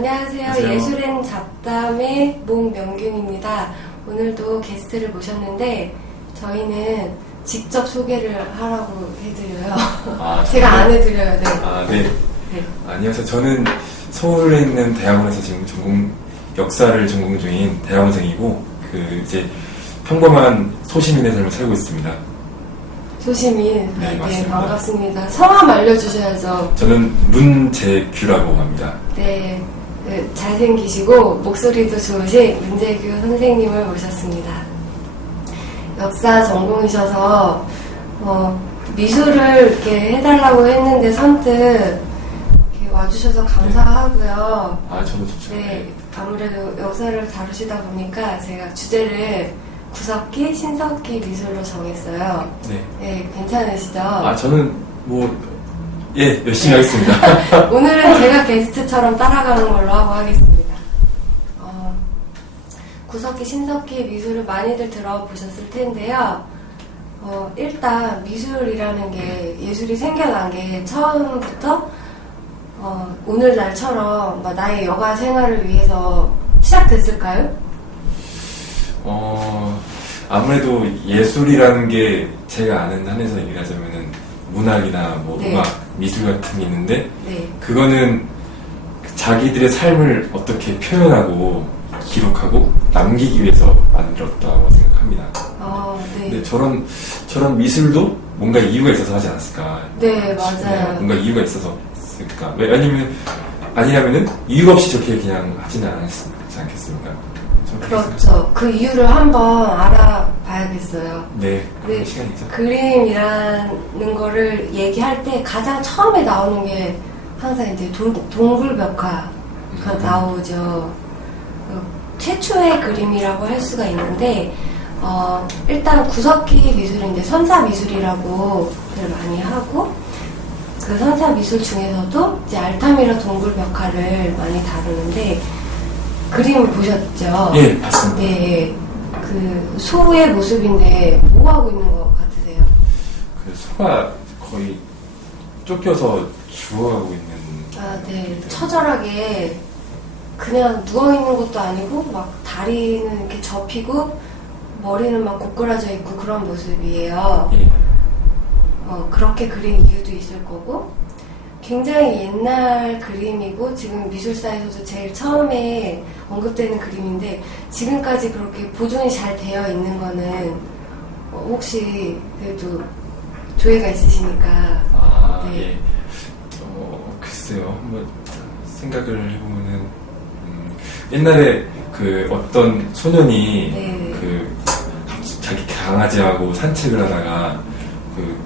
안녕하세요. 안녕하세요. 예술엔 잡담의 목명균입니다. 오늘도 게스트를 모셨는데 저희는 직접 소개를 하라고 해드려요. 제가 안 해드려요. 네. 네. 안녕하세요. 저는 서울에 있는 대학원에서 지금 역사를 전공 중인 대학원생이고, 이제 평범한 소시민의 삶을 살고 있습니다. 소시민. 네, 맞습니다. 반갑습니다. 성함 알려주셔야죠. 저는 문재규라고 합니다. 네. 잘생기시고 목소리도 좋으신 문재규 선생님을 모셨습니다. 역사 전공이셔서 미술을 이렇게 해달라고 했는데 선뜻 이렇게 와주셔서 감사하고요. 저도 좋죠. 네, 아무래도 역사를 다루시다 보니까 제가 주제를 구석기, 신석기 미술로 정했어요. 네. 네, 괜찮으시죠? 저는 열심히 하겠습니다. 오늘은 제가 게스트처럼 따라가는 걸로 하고 하겠습니다. 구석기, 신석기 미술을 많이들 들어보셨을 텐데요. 일단 미술이라는 게, 예술이 생겨난 게 처음부터 오늘날처럼 나의 여가 생활을 위해서 시작됐을까요? 아무래도 예술이라는 게 제가 아는 한에서 얘기하자면은 문학이나 네. 음악, 미술 같은 게 있는데, 네. 그거는 자기들의 삶을 어떻게 표현하고 기록하고 남기기 위해서 만들었다고 생각합니다. 네. 근데 저런 미술도 뭔가 이유가 있어서 하지 않았을까? 네, 맞아요. 뭔가 이유가 있었을까? 아니라면은 이유가 없이 저렇게 그냥 하지는 않지 않겠습니까? 그렇죠. 그 이유를 한번 알아봐야겠어요. 네, 네, 시간이죠. 그림이라는 거를 얘기할 때 가장 처음에 나오는 게 항상 이제 동굴벽화가 나오죠. 최초의 그림이라고 할 수가 있는데, 일단 구석기 미술은 이제 선사 미술이라고들 많이 하고, 그 선사 미술 중에서도 이제 알타미라 동굴벽화를 많이 다루는데, 그림을 보셨죠? 예, 봤습니다. 네, 그 소의 모습인데 뭐 하고 있는 것 같으세요? 그 소가 거의 쫓겨서 죽어가고 있는. 네, 처절하게 그냥 누워 있는 것도 아니고 막 다리는 이렇게 접히고 머리는 막 고꾸라져 있고 그런 모습이에요. 예. 그렇게 그린 이유도 있을 거고. 굉장히 옛날 그림이고 지금 미술사에서도 제일 처음에 언급되는 그림인데 지금까지 그렇게 보존이 잘 되어 있는 거는 혹시 그래도 조예가 있으시니까. 네. 예. 글쎄요. 한번 생각을 해보면은 옛날에 그 어떤 소년이 네. 자기 강아지하고 산책을 하다가 그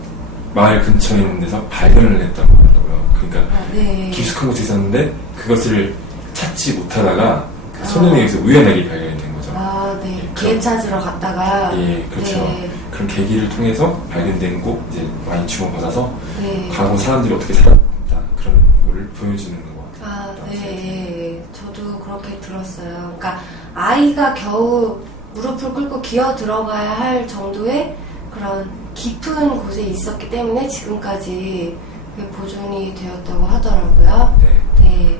마을 근처에 있는 데서 발견을 했다고 하더라고요. 그러니까 네. 깊숙한 곳에 있었는데 그것을 찾지 못하다가 그 소년에 의해서 우연하게 발견이 된 거죠. 네. 예, 개 찾으러 갔다가. 예, 그렇죠. 네. 그런 계기를 통해서 발견된 곳, 이제 많이 주목받아서 네. 과거 사람들이 어떻게 살았다 그런 거를 보여주는 거. 네. 저도 그렇게 들었어요. 그러니까 아이가 겨우 무릎을 꿇고 기어 들어가야 할 정도의 그런 깊은 곳에 있었기 때문에 지금까지 그게 보존이 되었다고 하더라고요. 네.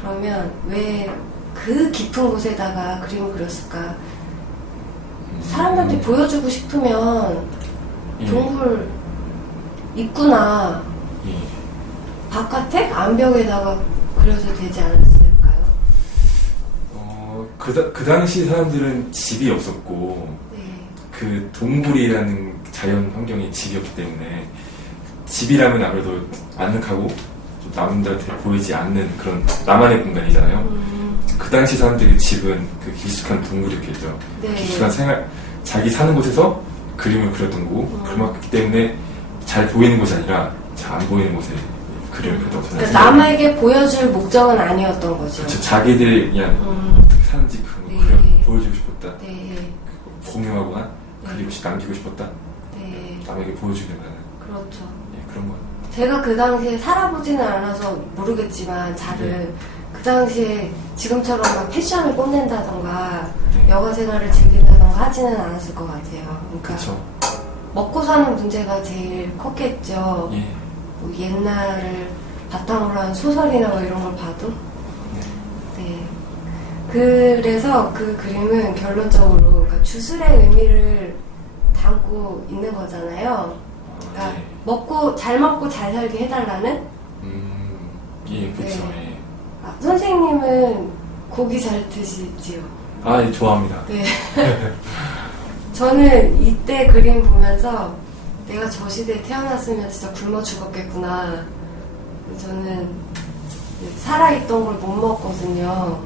그러면 왜 그 깊은 곳에다가 그림을 그렸을까? 사람들한테 보여주고 싶으면 동굴 입구나 바깥에 암벽에다가 그려도 되지 않았을까요? 그 당시 사람들은 집이 없었고, 네. 그 동굴이라는 자연 환경이 집이었기 때문에 집이라면 아무래도 아늑하고 좀 남들한테 보이지 않는 그런 나만의 공간이잖아요. 그 당시 사람들의 집은 그 깊숙한 동굴이었겠죠. 네. 깊숙한 생활, 자기 사는 곳에서 그림을 그렸던 거고, 그렇기 때문에 잘 보이는 곳이 아니라 잘 안 보이는 곳에 그림을 그렸다고 생각해요. 그러니까 남에게 보여줄 목적은 아니었던 거죠. 그렇죠. 자기들이 그냥 어떻게 사는지 그런 거 보여주고 싶었다. 네. 공유하거나 남기고 싶었다. 네. 남에게 보여주는 거는. 그렇죠. 예, 그런 거. 제가 그 당시에 살아보지는 않아서 모르겠지만 그 당시에 지금처럼 막 패션을 뽐낸다던가 여가 생활을 즐긴다던가 하지는 않았을 것 같아요. 그러니까 그렇죠. 먹고 사는 문제가 제일 컸겠죠. 예. 뭐 옛날을 바탕으로 한 소설이나 뭐 이런 걸 봐도 그래서 그 그림은 결론적으로 그러니까 주술의 의미를 담고 있는 거잖아요. 그러니까 네. 먹고 잘 살게 해달라는. 예, 그쵸. 네. 예. 아, 선생님은 고기 잘 드시지요? 아, 예, 좋아합니다. 네. 저는 이때 그림 보면서 내가 저 시대에 태어났으면 진짜 굶어 죽었겠구나. 저는 살아있던 걸 못 먹거든요.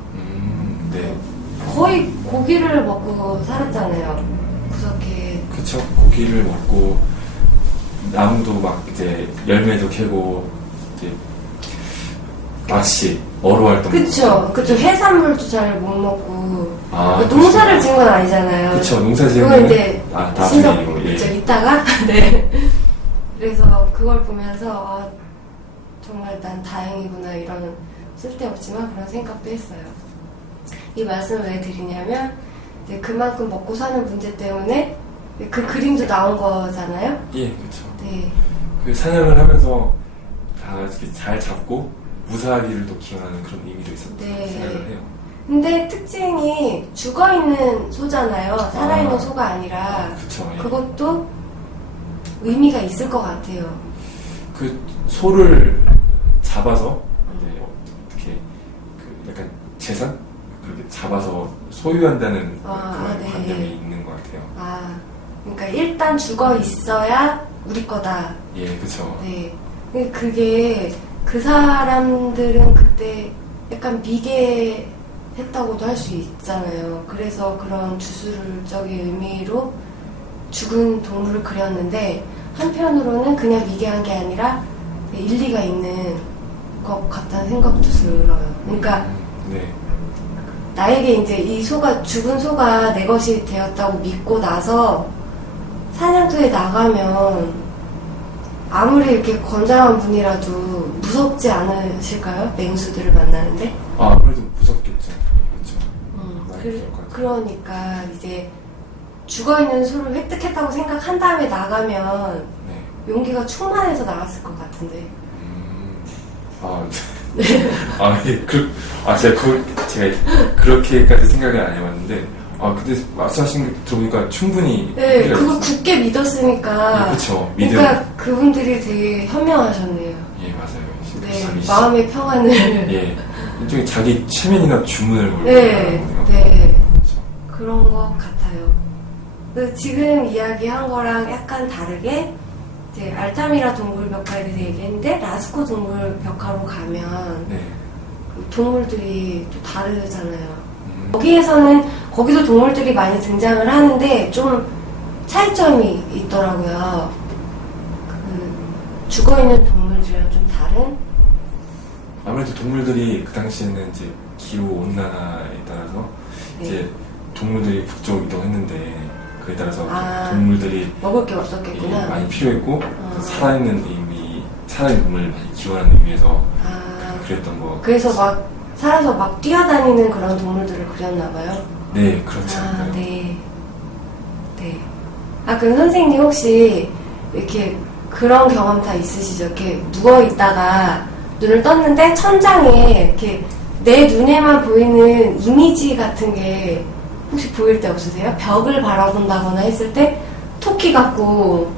네. 거의 고기를 먹고 살았잖아요. 구석에. 그쵸. 고기를 먹고, 나무도 막 이제 열매도 캐고, 이제, 낚시, 어로 활동. 그쵸. 해산물도 잘 못 먹고. 아, 농사를 그쵸. 지은 건 아니잖아요. 그쵸. 농사 지은 그건 거는 이제 다음에 이거, 예. 이따가? 네. 그래서 그걸 보면서, 아, 정말 난 다행이구나, 이런 쓸데없지만 그런 생각도 했어요. 이 말씀을 왜 드리냐면, 이제 그만큼 먹고 사는 문제 때문에 그 그림도 나온 거잖아요? 예, 그쵸. 네. 그 사냥을 하면서 다 이렇게 잘 잡고 무사하기를 또 기원하는 그런 의미도 있었다고 네. 생각을 해요. 근데 특징이 죽어있는 소잖아요. 살아있는 소가 아니라. 그쵸. 예. 그것도 의미가 있을 것 같아요. 그 소를 잡아서 이제 어떻게 그 약간 재산 그렇게 잡아서 소유한다는 그런 네. 관념이 있는 것 같아요. 아, 그러니까 일단 죽어 있어야 우리 거다. 예, 그쵸. 네. 근데 그게 그 사람들은 그때 약간 미개했다고도 할 수 있잖아요. 그래서 그런 주술적인 의미로 죽은 동물을 그렸는데 한편으로는 그냥 미개한 게 아니라 일리가 있는 것 같다는 생각도 들어요. 그러니까 네. 나에게 이제 이 소가 죽은 소가 내 것이 되었다고 믿고 나서 사냥터에 나가면 아무리 이렇게 건장한 분이라도 무섭지 않으실까요? 맹수들을 만나는데. 아, 그래도 무섭겠죠. 그렇죠. 많이 무서울 것 같아요. 그러니까 이제 죽어있는 소를 획득했다고 생각한 다음에 나가면 네. 용기가 충만해서 나갔을 것 같은데. 아, 예, 제가 그렇게까지 생각을 안 해봤는데, 근데 말씀하신 거 들어보니까 충분히. 네, 일리가 그걸 있어요. 굳게 믿었으니까. 예, 그쵸. 믿음. 그러니까 그분들이 되게 현명하셨네요. 예, 맞아요. 네, 자기 마음의 평안을. 예, 일종의 자기 체면이나 주문을 걸고. 네, 있는 거네요. 네. 그렇죠. 그런 것 같아요. 그 지금 이야기한 거랑 약간 다르게 이제 알타미라 동굴 벽화에 대해서 얘기했는데 라스코 동굴 벽화로 가면 네. 그 동물들이 또 다르잖아요. 거기도 동물들이 많이 등장을 하는데 좀 차이점이 있더라고요. 그 죽어있는 동물들이랑 좀 다른? 아무래도 동물들이 그 당시에는 이제 기후 온난화에 따라서 네. 이제 동물들이 북쪽 이동했는데 그에 따라서 아. 동물들이 먹을 게 예, 없었겠구나. 많이 필요했고 아. 살아있는 동물을 많이 기원하는 의미에서 아, 그랬던 거. 그래서 막 살아서 막 뛰어다니는 그런 동물들을 그렸나 봐요. 네, 그렇지 아, 않나요? 네. 네. 아, 그럼 선생님 혹시 이렇게 그런 경험 다 있으시죠? 이렇게 누워있다가 눈을 떴는데 천장에 이렇게 내 눈에만 보이는 이미지 같은 게 혹시 보일 때 없으세요? 벽을 바라본다거나 했을 때 토끼 같고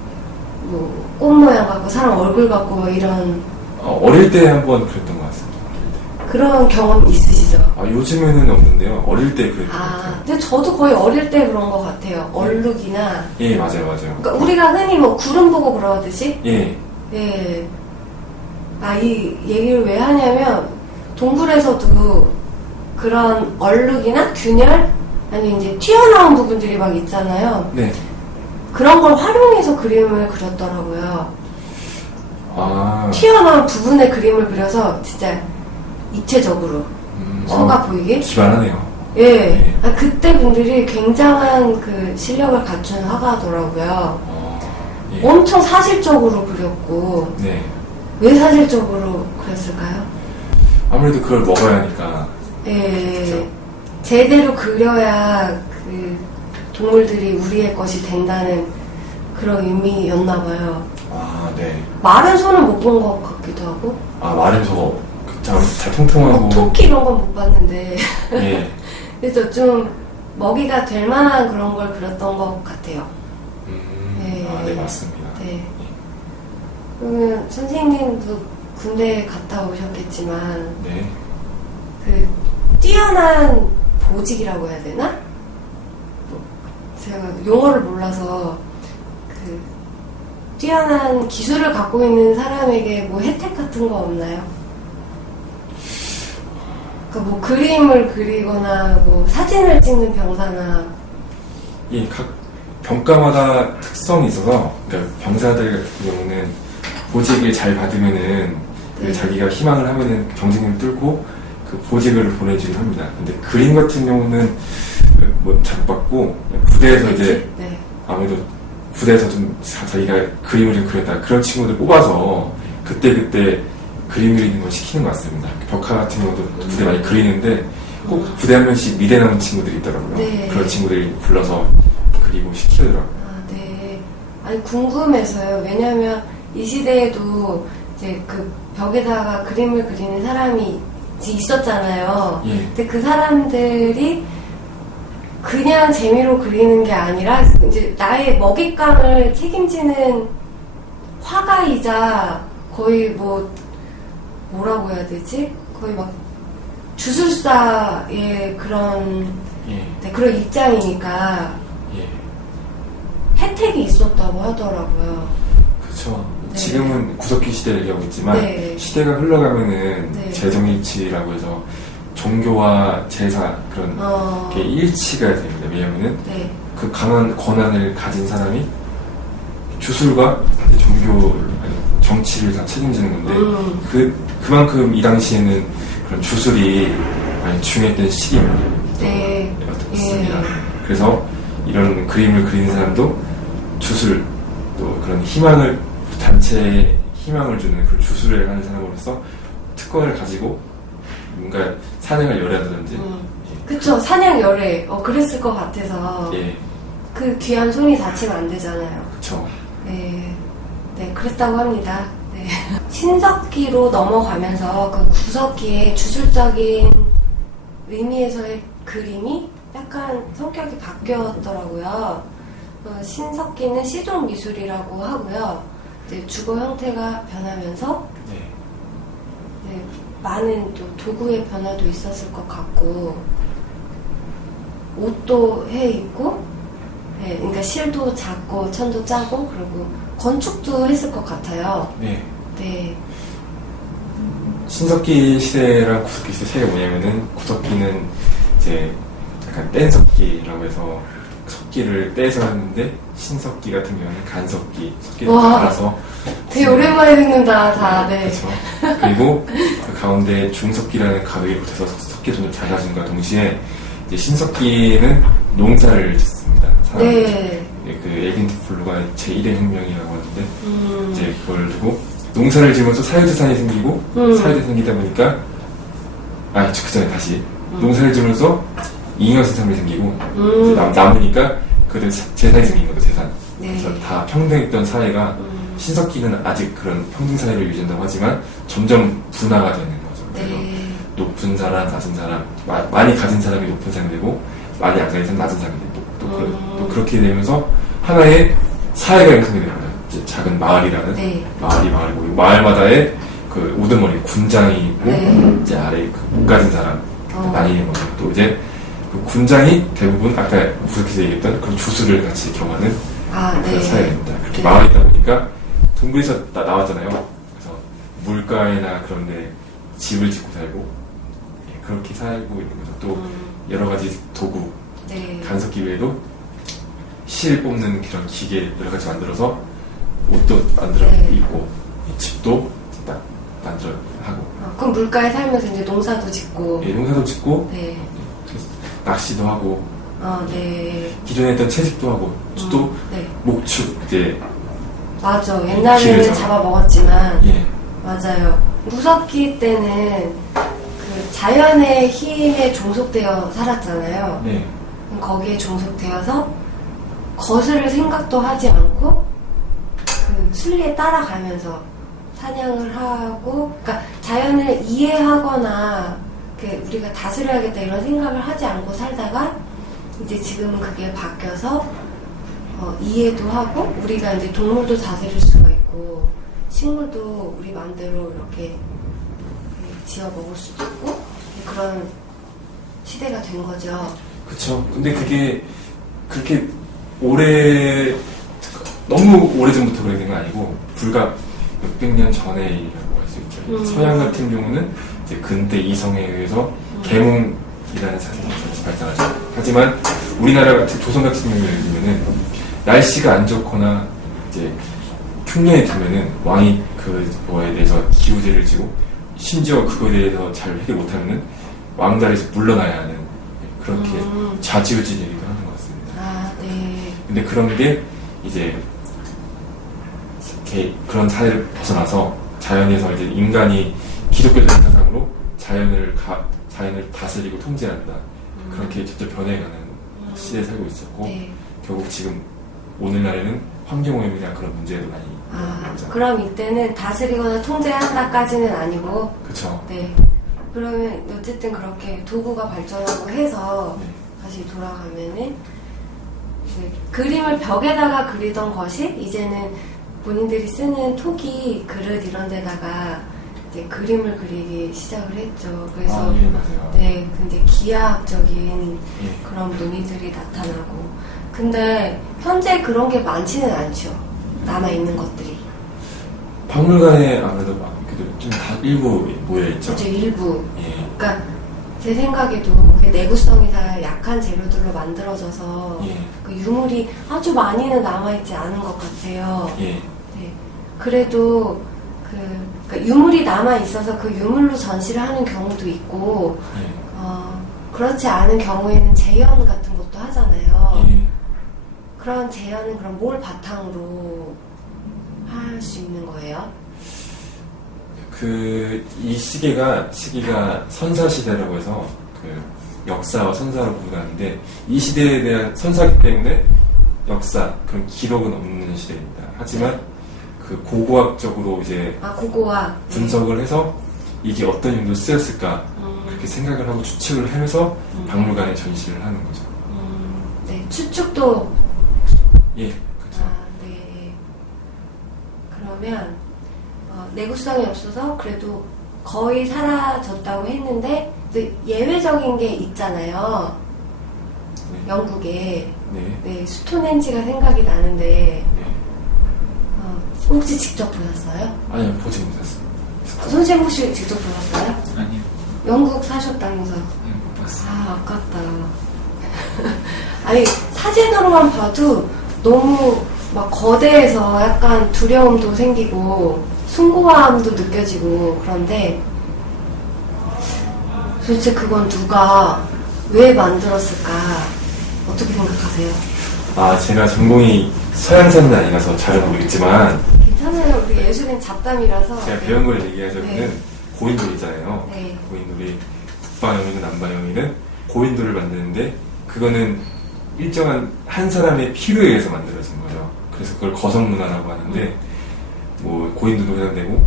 뭐 꽃 모양 같고 사람 얼굴 같고 뭐 이런 어릴 때 한번 그랬던 것 같습니다. 그런 경험 있으시죠? 요즘에는 없는데요. 어릴 때 그랬던 것 아, 같아요. 근데 저도 거의 어릴 때 그런 것 같아요. 얼룩이나. 예, 맞아요. 그러니까 우리가 흔히 뭐 구름 보고 그러듯이. 예, 예. 아, 이 얘기를 왜 하냐면, 동굴에서도 그런 얼룩이나 균열? 아니, 이제 튀어나온 부분들이 막 있잖아요. 네. 그런 걸 활용해서 그림을 그렸더라고요. 아, 튀어나온 부분의 그림을 그려서 진짜 입체적으로 소가 보이게. 기발하네요. 예. 네. 아, 그때 분들이 굉장한 그 실력을 갖춘 화가더라고요. 예. 엄청 사실적으로 그렸고, 네. 왜 사실적으로 그렸을까요? 아무래도 그걸 먹어야 하니까. 예. 그렇죠. 제대로 그려야 그 동물들이 우리의 것이 된다는 그런 의미였나 봐요. 아, 네. 마른 소는 못 본 것 같기도 하고, 마른 소가 다 통통하고. 토끼 이런 건 못 봤는데, 예. 그래서 좀 먹이가 될 만한 그런 걸 그렸던 것 같아요. 네. 네, 맞습니다. 네. 그러면 선생님도 군대 갔다 오셨겠지만, 네. 그, 뛰어난 보직이라고 해야 되나? 제가 용어를 몰라서, 그, 뛰어난 기술을 갖고 있는 사람에게 뭐 혜택 같은 거 없나요? 그러니까 뭐 그림을 그리거나 뭐 사진을 찍는 병사나. 예, 각 병과마다 특성이 있어서, 그러니까 병사들 같은 경우는 보직을 잘 받으면은 네. 자기가 희망을 하면은 경쟁을 뚫고 그 보직을 보내주긴 합니다. 근데 그림 같은 경우는 뭐 잘 못 받고 부대에서 이제 네. 아무래도 부대에서 좀 자기가 그림을 좀 그렸다 그런 친구들 뽑아서 그때 그림 그리는 걸 시키는 것 같습니다. 벽화 같은 경우도 부대 많이 그리는데 꼭 부대 한 명씩 미대 남은 친구들이 있더라고요. 네. 그런 친구들이 불러서 그리고 시키더라고요. 아, 네. 아니, 궁금해서요. 왜냐면 이 시대에도 이제 그 벽에다가 그림을 그리는 사람이 있었잖아요. 예. 근데 그 사람들이 그냥 재미로 그리는 게 아니라 이제 나의 먹잇감을 책임지는 화가이자 거의 뭐라고 해야 되지? 거의 막 주술사의 그런 예. 네, 그런 입장이니까 예. 혜택이 있었다고 하더라고요. 그렇죠. 네. 지금은 구석기 시대를 얘기하고 있지만 네. 시대가 흘러가면은 네. 재정일치라고 해서 종교와 제사 그런 게 일치가 됩니다. 왜냐면은 네. 그 강한 권한을 가진 사람이 주술과 종교, 아니, 정치를 다 책임지는 건데 그만큼 이 당시에는 그런 주술이 많이 중요했던 시기입니다. 네. 습니다 예. 그래서 이런 그림을 그리는 사람도 주술 또 그런 희망을 단체에 희망을 주는 그 주술을 하는 사람으로서 특권을 가지고 뭔가 사냥을 열애하든지 그쵸. 사냥 열애. 그랬을 것 같아서. 예, 그 귀한 손이 다치면 안 되잖아요. 그렇죠. 네. 네, 그랬다고 합니다. 네. 신석기로 넘어가면서 그 구석기의 주술적인 의미에서의 그림이 약간 성격이 바뀌었더라고요. 신석기는 시종 미술이라고 하고요. 이제 주거 형태가 변하면서 네, 네, 많은 또 도구의 변화도 있었을 것 같고 옷도 해 입고 네, 그러니까 실도 작고 천도 짜고 그리고 건축도 했을 것 같아요. 네. 네. 신석기 시대랑 구석기 시대 차이가 뭐냐면은 구석기는 이제 약간 뗀석기라고 해서 석기를 떼서 했는데 신석기 같은 경우는 간석기, 석기를 와. 갈아서 되게 오랜만에 듣는다 다. 네. 그렇죠. 그리고 그 가운데 중석기라는 가격이 붙어서 석기 점점 작아진과 동시에 이제 신석기는 농사를 짓습니다. 사람들이. 네. 그 에빈트 블루가 제1의 혁명이라고 하는데 이제 그걸 두고 농사를 지으면서 사유재산이 생기고 사유재산이 생기다 보니까 그 전에 다시 농사를 지으면서 잉여 세상이 생기고 이제 남으니까 그들 재산이 생긴 거죠. 재산. 네. 그래서 다 평등했던 사회가 신석기는 아직 그런 평등 사회를 유지한다고 하지만 점점 분화가 되는 거죠. 그래서 네. 높은 사람, 낮은 사람, 많이 가진 사람이 높은 사람이 되고 많이 안 가진 사람이 낮은 사람이 되고 또 그렇게 되면서 하나의 사회가 형성이 됩니다. 이제 작은 마을이라는 네. 마을이고 마을마다의 그 우두머리 군장이 있고 네. 이제 아래 그 못 가진 사람 나이에 먹는 또 이제 그 군장이 대부분 아까 구석기에서 얘기했던 그런 주술을 같이 경험하는 그런 네. 사회입니다. 그렇게 네. 마을이 있다 보니까 동굴에서 나왔잖아요. 그래서 물가에나 그런데 집을 짓고 살고 그렇게 살고 있는 거죠. 또 여러 가지 도구, 네. 간섭기 외에도 실 뽑는 그런 기계 여러 가지 만들어서 옷도 만들어 입고 집도 딱 만들어 하고 그럼 물가에 살면서 이제 농사도 짓고 농사도 짓고 네. 낚시도 하고 네. 기존에 했던 채집도 하고 또 네. 목축 이제 맞아. 옛날에는 길에서. 잡아먹었지만 예. 맞아요. 무섭기 때는 그 자연의 힘에 종속되어 살았잖아요. 네. 그럼 거기에 종속되어서 거스를 생각도 하지 않고 그 순리에 따라가면서 사냥을 하고, 그러니까 자연을 이해하거나 우리가 다스려야겠다 이런 생각을 하지 않고 살다가 이제 지금은 그게 바뀌어서 이해도 하고 우리가 이제 동물도 다스릴 수가 있고 식물도 우리 마음대로 이렇게 지어 먹을 수도 있고 그런 시대가 된 거죠. 그쵸. 근데 그게 그렇게 너무 오래전부터 그런 건 아니고 불과 몇백 년 전에 일이라고 할 수 있죠. 서양 같은 경우는 이제 근대 이성에 의해서 계몽이라는 사상이 발달하죠. 하지만 우리나라 같은 조선 같은 경우에 예를 들면은 날씨가 안 좋거나 이제 흉년이 들면은 왕이 그거에 대해서 기우제를 지고 심지어 그거에 대해서 잘 해결 못하면은 왕자리에서 물러나야 하는 그렇게 좌지우지되기도 하는 것 같습니다. 아, 네. 근데 그런 게 이제 이렇게 그런 사회를 벗어나서 자연에서 이제 인간이 기독교적인 사상으로 자연을 다스리고 통제한다. 그렇게 점점 변해가는 시대에 살고 있었고 네. 결국 지금 오늘날에는 환경오염이나 그런 문제도 많이 나오죠. 그럼 이때는 다스리거나 통제한다까지는 아니고 그렇죠. 네. 그러면 어쨌든 그렇게 도구가 발전하고 해서 네. 다시 돌아가면은 이제 그림을 벽에다가 그리던 것이 이제는 본인들이 쓰는 토기 그릇 이런 데다가 이제 그림을 그리기 시작을 했죠. 그래서 예, 맞아요. 네, 근데 기하학적인 예. 그런 논의들이 나타나고 근데 현재 그런 게 많지는 않죠. 남아 있는 것들이. 박물관에 아무래도 좀 다 일부 모여있죠. 그렇죠, 일부. 예. 그러니까 제 생각에도 그게 내구성이 다 약한 재료들로 만들어져서 예. 그 유물이 아주 많이는 남아있지 않은 것 같아요. 예. 네. 그래도 그러니까 유물이 남아있어서 그 유물로 전시를 하는 경우도 있고 예. 그렇지 않은 경우에는 재현 같은 것도 하잖아요. 예. 그런 재현은 그럼 뭘 바탕으로 할 수 있는 거예요? 이 시기가 선사시대라고 해서 역사와 선사로 구분하는데 이 시대에 대한 선사기 때문에 역사, 그런 기록은 없는 시대입니다. 하지만 고고학적으로 이제 고고학 분석을 해서 이게 어떤 용도로 쓰였을까 그렇게 생각을 하고 추측을 하면서 박물관에 전시를 하는 거죠. 네, 추측도 예, 그렇죠. 네. 그러면 내구성이 없어서 그래도 거의 사라졌다고 했는데 예외적인 게 있잖아요. 네. 영국에 네. 스톤헨지가 생각이 나는데 네. 혹시 직접 보셨어요? 아니요, 보지 못했습니다. 선생님 혹시 직접 보셨어요? 아니요. 영국 사셨다면서. 못 봤어요. 아깝다. 아니 사진으로만 봐도 너무 막 거대해서 약간 두려움도 생기고 숭고함도 느껴지고 그런데 도대체 그건 누가 왜 만들었을까? 어떻게 생각하세요? 제가 전공이 서양사는 아니라서 잘 모르겠지만 괜찮아요. 우리 예술은 잡담이라서. 제가 배운 걸 얘기하자면은 네. 고인돌이잖아요. 네. 고인돌이 북방영이든 남방영이든 고인돌을 만드는데 그거는 일정한 한 사람의 필요에 의해서 만들어진 거예요. 그래서 그걸 거성문화라고 하는데 고인돌도 해당되고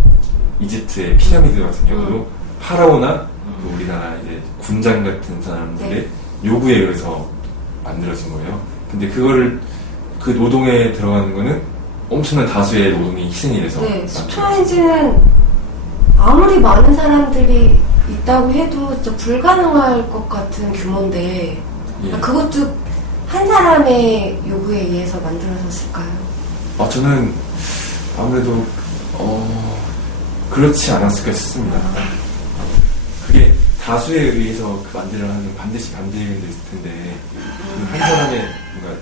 이집트의 피라미드 같은 경우도 파라오나 우리나라 이제 군장 같은 사람들의 네. 요구에 의해서 만들어진 거예요. 근데 그거를 그 노동에 들어가는 거는 엄청난 다수의 노동이 희생이 돼서 네, 스톤헨지는 아무리 많은 사람들이 있다고 해도 진짜 불가능할 것 같은 규모인데 예. 그것도 한 사람의 요구에 의해서 만들어졌을까요? 저는 아무래도 그렇지 않았을까 싶습니다. 그게 다수에 의해서 만들어가는 반드시 반대의견도 있을 텐데 한 사람의 뭔가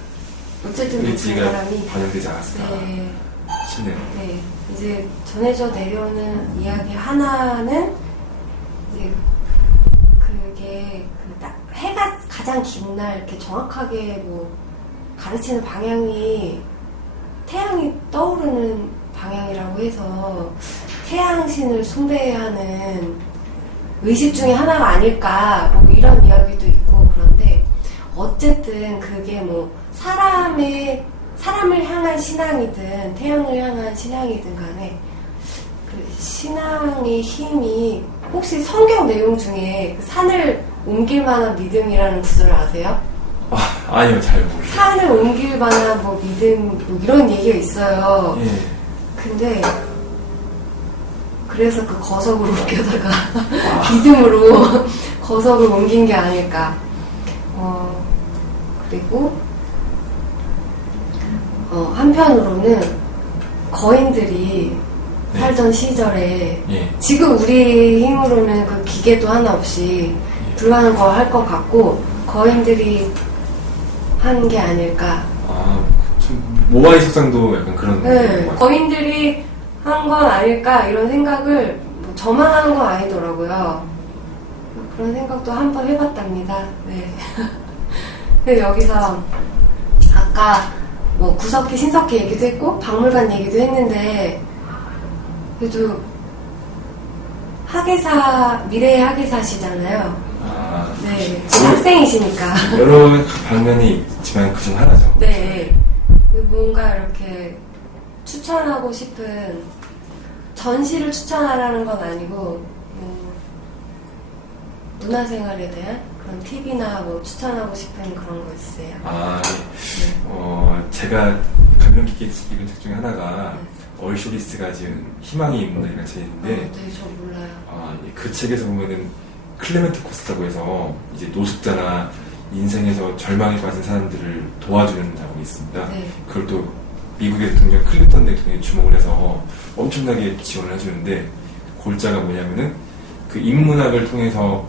어쨌든 그 의지가 사람이 반영되지 않았을까 네, 싶네요. 네. 이제 전해져 내려오는 이야기 하나는 이제 그게 해가 가장 긴 날 이렇게 정확하게 가르치는 방향이 태양이 떠오르는 방향이라고 해서 태양신을 숭배하는 의식 중에 하나가 아닐까 이런 이야기도 있고 그런데 어쨌든 그게 사람을 향한 신앙이든 태양을 향한 신앙이든 간에 신앙의 힘이 혹시 성경 내용 중에 그 산을 옮길 만한 믿음이라는 구절을 아세요? 아니요, 잘 모르겠어요. 산을 옮길 만한 뭐 믿음 뭐 이런 얘기가 있어요. 예. 근데 그래서 그 거석을 옮겨다가 믿음으로 거석을 옮긴 게 아닐까. 그리고 한편으로는 거인들이 네. 살던 시절에 예. 지금 우리 힘으로는 그 기계도 하나 없이 불가능한 거 할 것 같고 거인들이 한 게 아닐까. 좀 모바일 석상도 약간 그런. 네, 거인들이 한 건 아닐까 이런 생각을 뭐 저만 하는 건 아니더라고요. 그런 생각도 한번 해봤답니다. 네. 그래서 여기서 아까 뭐 구석기, 신석기 얘기도 했고 박물관 얘기도 했는데 그래도 학예사, 미래의 학예사시잖아요. 네, 지금 학생이시니까. 여러 방면이 있지만 그중 하나죠. 네, 뭔가 이렇게 추천하고 싶은 전시를 추천하라는 건 아니고 문화생활에 대한 그런 팁이나 뭐 추천하고 싶은 그런 거 있으세요? 네. 제가 감명 깊게 읽은 책 중에 하나가 얼쇼리스가 지은 희망의 인문이라는 책인데, 네, 저 몰라요. 그 책에서 보면은 클레멘트 코스라고 해서 이제 노숙자나 인생에서 절망에 빠진 사람들을 도와주는 작업이 있습니다. 네. 그걸 또 미국의 대통령 클린턴 대통령이 주목을 해서 엄청나게 지원을 해주는데, 골자가 뭐냐면은 그 인문학을 통해서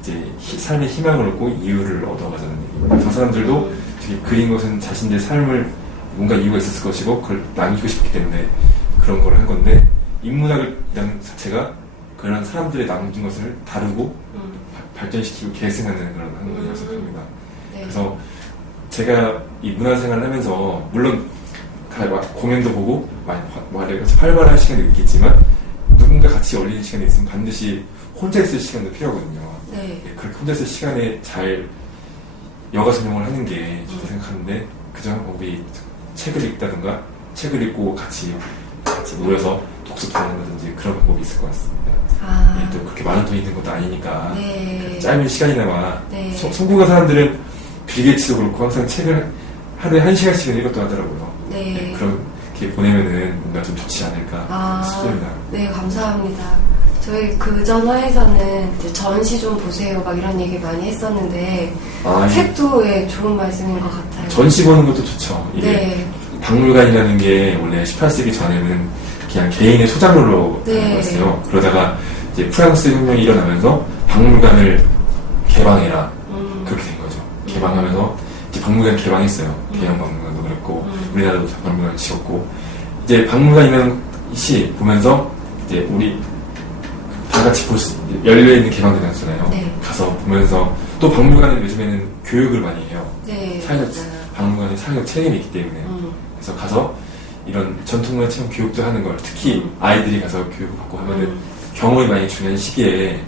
이제 삶의 희망을 얻고 이유를 얻어가자는 얘기입니다. 그 사람들도 되게 그린 것은 자신의 삶을 뭔가 이유가 있었을 것이고 그걸 남기고 싶기 때문에 그런 걸 한 건데, 인문학이라는 자체가 그런 사람들의 남긴 것을 다루고 발전시키고 계승하는 그런 학문이라고 생각합니다. 네. 그래서 제가 이 문화생활을 하면서 물론 공연도 보고 활발한 시간도 있겠지만 누군가 같이 어울리는 시간이 있으면 반드시 혼자 있을 시간도 필요하거든요. 네. 그렇게 혼자 있을 시간에 잘 여가 전용을 하는 게 좋다고 생각하는데, 그저 우리 책을 읽다든가 책을 읽고 같이 모여서 독서 토론한다든지 그런 방법이 있을 것 같습니다. 또 그렇게 많은 돈이 있는 것도 아니니까 네. 짧은 시간이나마 네. 성공한 사람들은 빌 게이츠도 그렇고 항상 책을 하루에 1시간씩은 읽었다고 하더라고요. 네. 그렇게 보내면은 뭔가 좀 좋지 않을까 싶습니다. 네, 감사합니다. 저희 그전 화에서는 이제 전시 좀 보세요 막 이런 얘기 많이 했었는데 책도 예, 좋은 말씀인 것 같아요. 전시 보는 것도 좋죠. 이게 네. 박물관이라는 게 원래 18세기 전에는 그냥 개인의 소장물로 네. 됐어요. 그러다가 이제 프랑스 혁명이 일어나면서 박물관을 개방해라 그렇게 된 거죠. 개방하면서 이제 박물관 개방했어요. 대형 박물관도 그랬고 우리나라도 박물관 지었고, 이제 박물관이라는 시 보면서 이제 우리 다 같이 볼 수 열려 있는 개방된 장소잖아요. 네. 가서 보면서 또 박물관은 요즘에는 교육을 많이 해요. 네. 사회적 박물관에 사회적 책임이 있기 때문에 그래서 가서 이런 전통문화 체험 교육도 하는 걸, 특히 아이들이 가서 교육을 받고 하면은 경험이 많이 중요한 시기에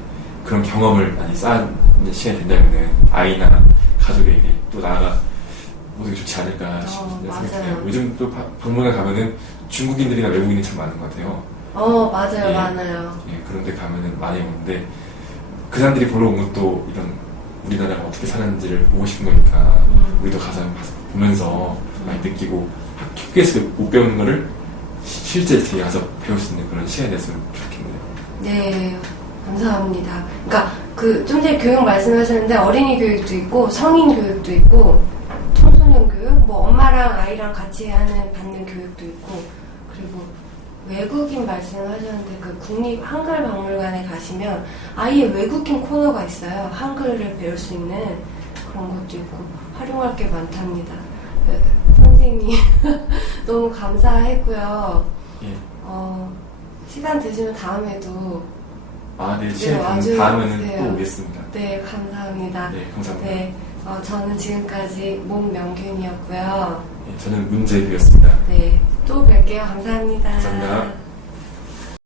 그런 경험을 많이 쌓는 시간이 된다면은 아이나 가족에게 또 나아가 모두 좋지 않을까 싶은 생각해요. 요즘 또 박물관 가면은 중국인들이나 외국인이 참 많은 것 같아요. 맞아요. 많아요. 예, 그런데 가면은 많이 오는데 그 사람들이 보러 온 것도 이런 우리나라가 어떻게 사는지를 보고 싶은 거니까 우리도 가서 보면서 많이 느끼고 학교에서 못 배우는 거를 실제 뒤에 가서 배울 수 있는 그런 시간이 됐으면 좋겠네요. 네, 감사합니다. 그러니까 그 좀 전에 교육 말씀하셨는데 어린이 교육도 있고 성인 교육도 있고 청소년 교육, 뭐 엄마랑 아이랑 같이 받는 교육도 있고, 그리고 외국인 말씀하셨는데 그 국립 한글박물관에 가시면 아예 외국인 코너가 있어요. 한글을 배울 수 있는 그런 것도 있고 활용할 게 많답니다. 선생님 너무 감사했고요. 예. 시간 되시면 다음에도 네, 시간 다음에는 또 오겠습니다. 네, 감사합니다. 네, 감사합니다. 네, 저는 지금까지 목명균이었고요. 예, 저는 문재규였습니다. 네, 또 뵐게요. 감사합니다. 감사합니다.